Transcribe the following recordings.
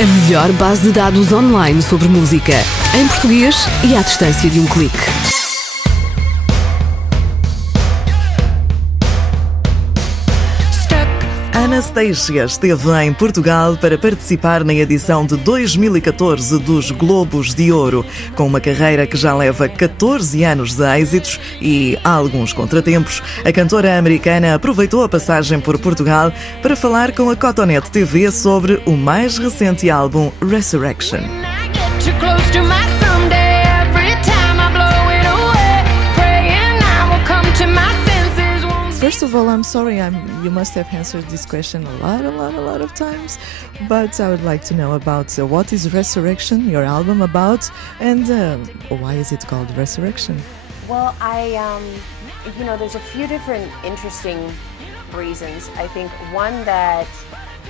A melhor base de dados online sobre música, em português e à distância de um clique. Anastacia esteve em Portugal para participar na edição de 2014 dos Globos de Ouro. Com uma carreira que já leva 14 anos de êxitos e alguns contratempos, a cantora americana aproveitou a passagem por Portugal para falar com a Cotonete TV sobre o mais recente álbum Resurrection. First of all, I'm sorry, you must have answered this question a lot of times, but I would like to know about what is Resurrection, your album about, and why is it called Resurrection? Well, there's a few different interesting reasons. I think one that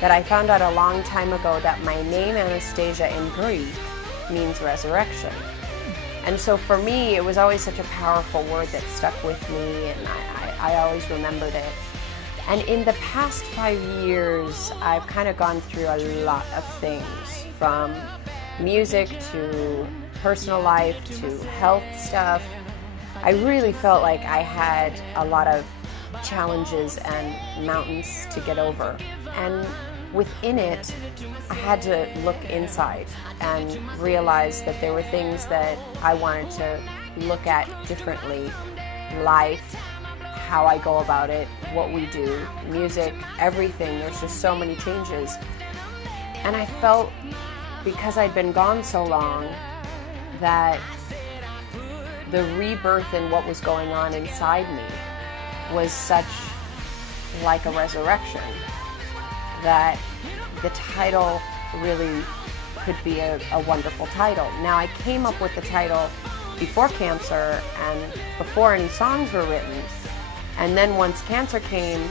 I found out a long time ago, that my name Anastacia in Greek means resurrection. And so for me, it was always such a powerful word that stuck with me, and I always remembered it. And in the past 5 years, I've kind of gone through a lot of things, from music to personal life to health stuff. I really felt like I had a lot of challenges and mountains to get over. And within it, I had to look inside and realize that there were things that I wanted to look at differently. Life, how I go about it, what we do, music, everything. There's just so many changes. And I felt, because I'd been gone so long, that the rebirth in what was going on inside me was such like a resurrection, that the title really could be a wonderful title. Now, I came up with the title before cancer and before any songs were written. And then once cancer came,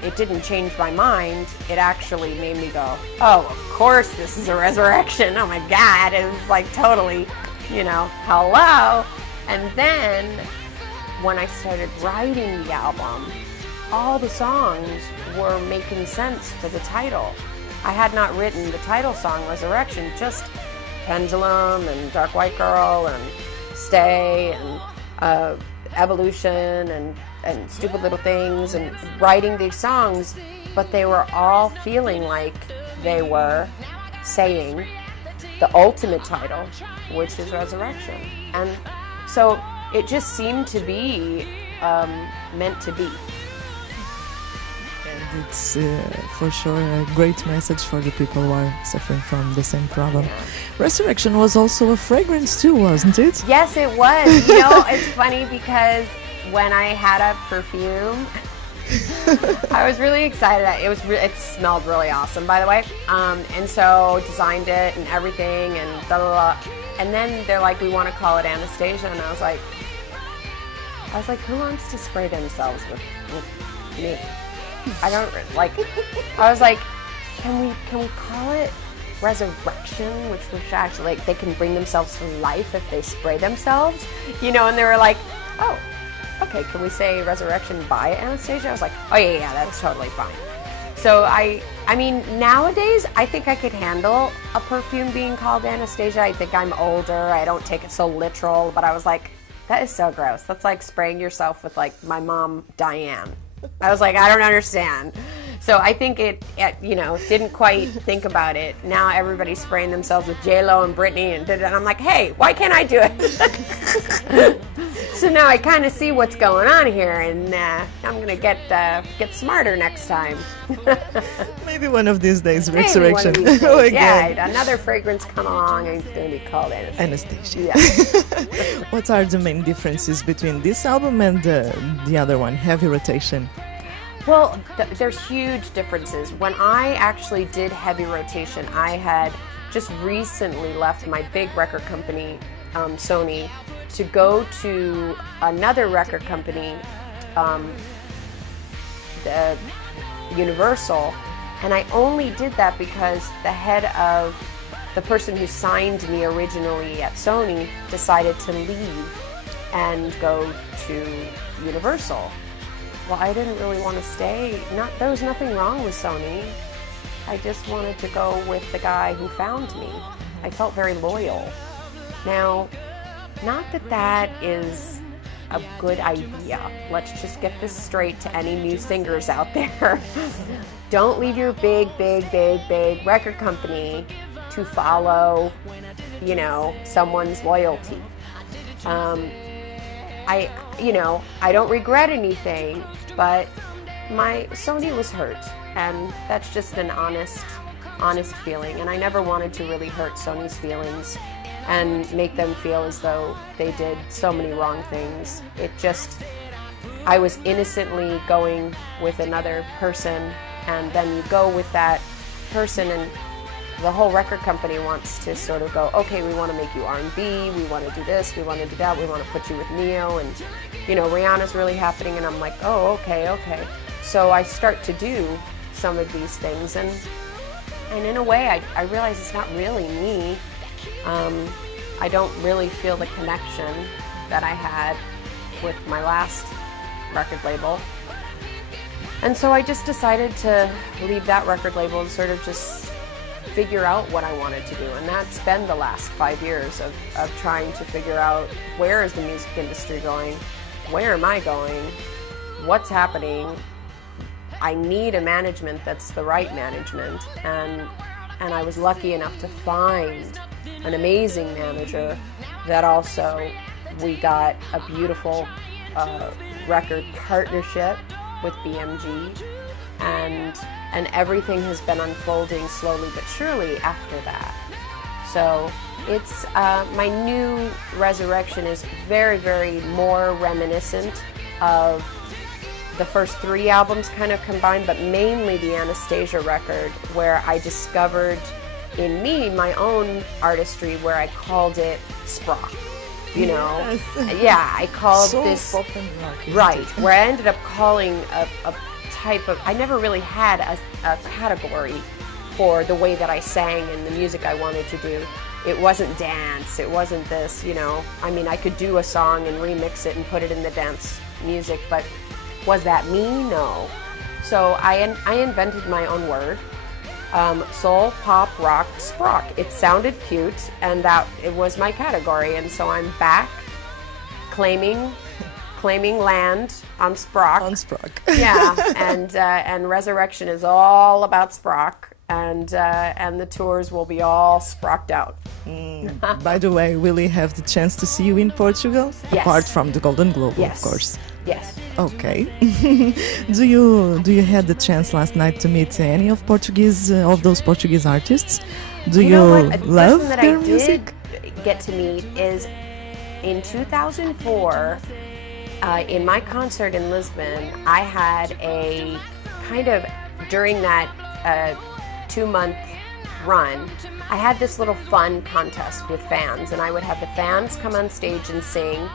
it didn't change my mind. It actually made me go, oh, of course this is a resurrection. Oh my God, it was like totally, hello. And then when I started writing the album, all the songs were making sense for the title. I had not written the title song, Resurrection, just Pendulum and Dark White Girl and Stay and Evolution and Stupid Little Things, and writing these songs, but they were all feeling like they were saying the ultimate title, which is Resurrection. And so it just seemed to be meant to be. And it's for sure a great message for the people who are suffering from the same problem. Yeah. Resurrection was also a fragrance too, wasn't it? Yes, it was. It's funny because when I had a perfume, I was really excited. It smelled really awesome, by the way. And so designed it and everything and blah, blah, blah. And then they're like, we want to call it Anastacia. And I was like, who wants to spray themselves with me? I was like, can we call it Resurrection, which was actually they can bring themselves to life if they spray themselves, and they were like, oh, okay, can we say Resurrection by Anastacia? I was like, oh yeah, that's totally fine. So I mean, nowadays, I think I could handle a perfume being called Anastacia. I think I'm older, I don't take it so literal, but I was like, that is so gross. That's like spraying yourself with like my mom, Diane. I was like, I don't understand. So I think it didn't quite think about it. Now everybody's spraying themselves with J-Lo and Britney and I'm like, hey, why can't I do it? So now I kind of see what's going on here, and I'm gonna get smarter next time. Maybe one of these days, Maybe Resurrection. One of these days. Yeah, another fragrance come along and it's gonna be called Anastacia. Yeah. What are the main differences between this album and the other one, Heavy Rotation? Well, there's huge differences. When I actually did Heavy Rotation, I had just recently left my big record company, Sony, to go to another record company, the Universal, and I only did that because the person who signed me originally at Sony decided to leave and go to Universal. Well, I didn't really want to stay. There was nothing wrong with Sony. I just wanted to go with the guy who found me. I felt very loyal. Now, not that that is a good idea. Let's just get this straight to any new singers out there. Don't leave your big record company to follow, you know, someone's loyalty. I don't regret anything, but my Sony was hurt, and that's just an honest feeling. And I never wanted to really hurt Sony's feelings and make them feel as though they did so many wrong things. It just, I was innocently going with another person, and then you go with that person and the whole record company wants to sort of go, okay, we want to make you R&B, we want to do this, we want to do that, we want to put you with Neo, and you know, Rihanna's really happening, and I'm like, oh, okay. So I start to do some of these things, and in a way, I realize it's not really me. I don't really feel the connection that I had with my last record label. And so I just decided to leave that record label and sort of just figure out what I wanted to do. And that's been the last 5 years of trying to figure out, where is the music industry going? Where am I going? What's happening? I need a management that's the right management. And I was lucky enough to find an amazing manager that also we got a beautiful record partnership with BMG, and everything has been unfolding slowly but surely after that. So it's my new Resurrection is very more reminiscent of the first 3 albums kind of combined, but mainly the Anastacia record, where I discovered in me my own artistry, where I called it sprock. You know, yes. Yeah, I called so this pop and rock, right, where I ended up calling a type of, I never really had a category for the way that I sang and the music I wanted to do. It wasn't dance, it wasn't this, you know, I mean, I could do a song and remix it and put it in the dance music, but was that me? No. So I invented my own word. Soul, pop, rock, sprock. It sounded cute, and that it was my category, and so I'm back claiming land on sprock. On sprock. Yeah, and Resurrection is all about sprock, and the tours will be all sprocked out. By the way, will we have the chance to see you in Portugal? Yes. Apart from the Golden Globe, Yes. of course. Yes. Okay. do you had the chance last night to meet any of those Portuguese artists? Do you know what? The love person that their I music? did get to meet is in 2004. In my concert in Lisbon, I had a kind of, during that 2-month run, I had this little fun contest with fans, and I would have the fans come on stage and sing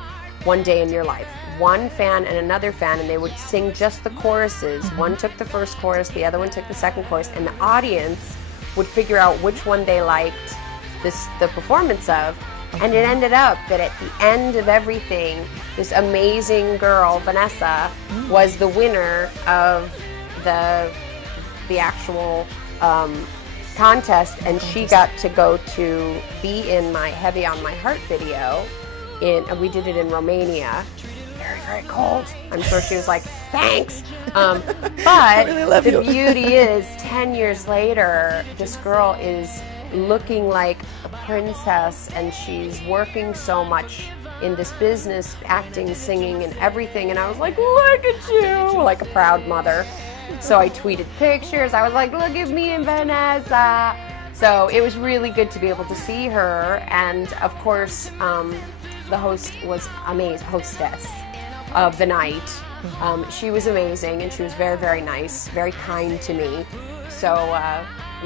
One Day in Your Life. One fan and another fan, and they would sing just the choruses. One took the first chorus, the other one took the second chorus, and the audience would figure out which one they liked the performance of. And it ended up that at the end of everything, this amazing girl, Vanessa, was the winner of the actual contest, and she got to go to be in my Heavy on My Heart video. We did it in Romania. Very cold. I'm sure she was like, thanks. But the beauty is, 10 years later, this girl is looking like a princess, and she's working so much in this business, acting, singing, and everything. And I was like, look at you, like a proud mother. So I tweeted pictures. I was like, look at me and Vanessa. So it was really good to be able to see her. And of course, the host was amazing, hostess of the night. She was amazing, and she was very nice, very kind to me. So,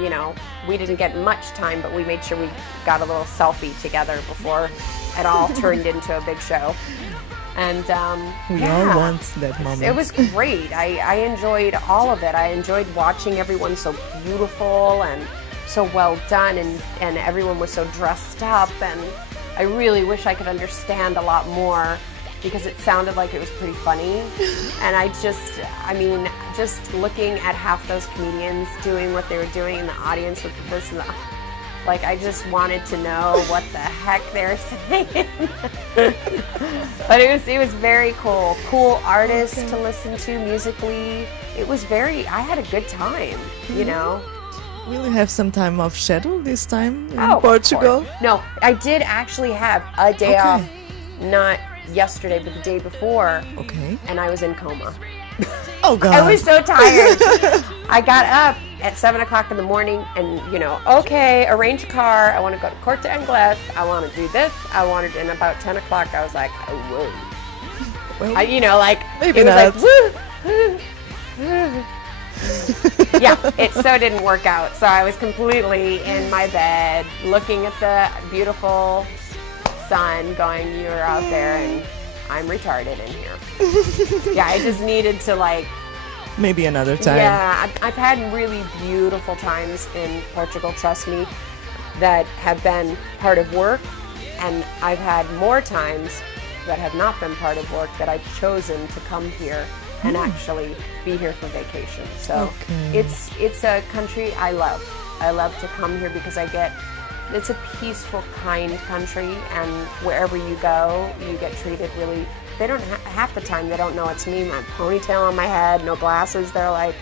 you know, we didn't get much time, but we made sure we got a little selfie together before it all turned into a big show. And we all want that moment. It was great. I enjoyed all of it. I enjoyed watching everyone so beautiful and so well done, and everyone was so dressed up, and I really wish I could understand a lot more, because it sounded like it was pretty funny. And I mean, just looking at half those comedians doing what they were doing in the audience with this and the, like, I just wanted to know what the heck they were saying. But it was very cool. Cool artists to listen to musically. It was very, I had a good time, you know. Will you have some time off schedule this time in Oh, Portugal? No, I did actually have a day off, not yesterday, but the day before. Okay. And I was in coma. Oh, God. I was so tired. I got up at 7 o'clock in the morning and, you know, okay, arrange a car. I want to go to Corte Inglés. I want to do this. I wanted, and about 10 o'clock, I was like, oh, whoa. Well, You know, like, maybe it was not. like, woo. Yeah, it so didn't work out. So I was completely in my bed, looking at the beautiful sun, going, you're out there, and I'm retarded in here. Yeah, I just needed to, like, maybe another time. yeah, I've had really beautiful times in Portugal, trust me, that have been part of work, and I've had more times that have not been part of work that I've chosen to come here and actually be here for vacation. So it's a country I love. I love to come here because it's a peaceful, kind country, and wherever you go, you get treated really. They don't half the time they don't know it's me. My ponytail on my head, no glasses. They're like,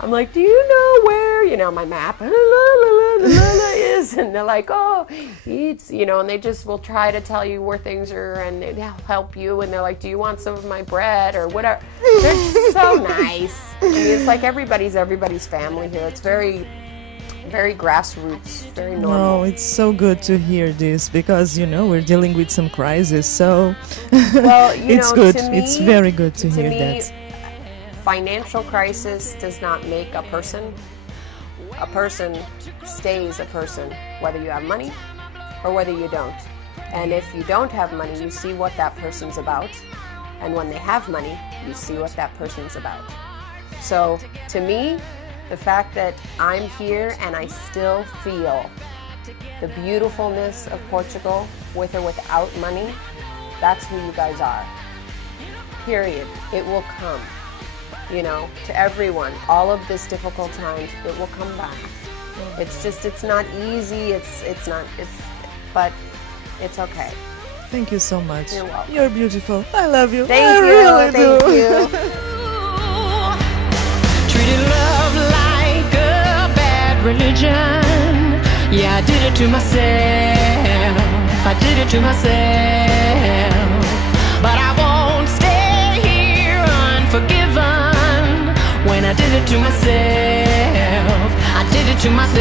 I'm like, do you know where, you know, my map is? And they're like, oh, it's, you know, and they just will try to tell you where things are, and they'll help you. And they're like, do you want some of my bread or whatever? They're just so nice. I mean, it's like everybody's family here. It's very, very grassroots, very normal. No, it's so good to hear this because, you know, we're dealing with some crisis. So well, you it's know, good. To me, it's very good to hear me, that. Financial crisis does not make a person. A person stays a person, whether you have money or whether you don't. And if you don't have money, you see what that person's about. And when they have money, you see what that person's about. So to me, the fact that I'm here and I still feel the beautifulness of Portugal with or without money, that's who you guys are. Period. It will come. You know, to everyone, all of this difficult times, it will come back. It's just, it's not easy, but it's okay. Thank you so much. You're welcome. You're beautiful. I love you. Thank I you, really thank do. you. Treated love like a bad religion. Yeah, I did it to myself. I did it to myself. But I won't stay here unforgiven. When I did it to myself, I did it to myself.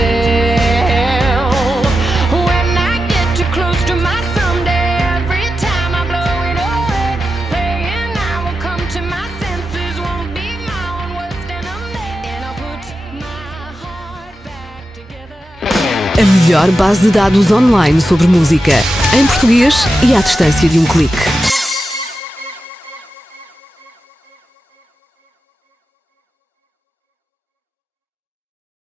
When I get too close to my someday, every time I blow it away, praying I will come to my senses, won't be my own worst enemy, and I'll put my heart back together. A melhor base de dados online sobre música, em português e à distância de um clique.